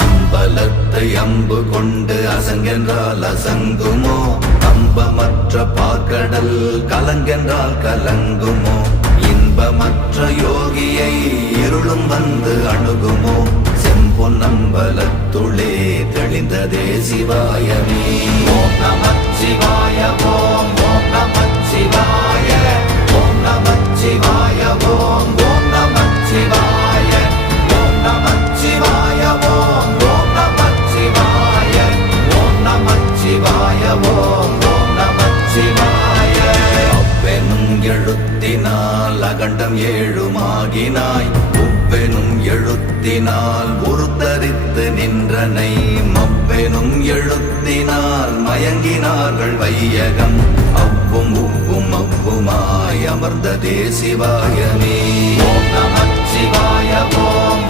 அம்பலத்தை அம்பு கொண்டு அசங்கென்றால் அசங்குமோ கம்பமற்ற பாக்கடல் கலங்கென்றால் கலங்குமோ இன்பமற்ற யோகியை இருளும் வந்து அணுகுமோ செம்பொன்னம்பலத்துளே தெளிந்ததே சிவாயமே ஓம் நமச்சிவாய ஓம் ஓம் நமச்சிவாய ஓம் நமச்சிவாய ஓம் ஓம் நமச்சிவாய ஓம் நமச்சிவாய ஓம் ஓம் நமச்சிவாய ஓம் நமச்சிவாய ஓம் ஓம் நமச்சிவாய அவ்வெனும் எழுத்தினால் அகண்டம் ஏழுமாகினாய் உவ்வெனும் எழுத்தினால் உருத்தரித்து நின்றனை மவ்வெனும் எழுத்தினால் மயங்கினார்கள் வையகம் அவ்வும் உவ்வும் அவ்வுமாய் அமர்ந்ததே சிவாயமே ஓம் நமச்சிவாய ஓம்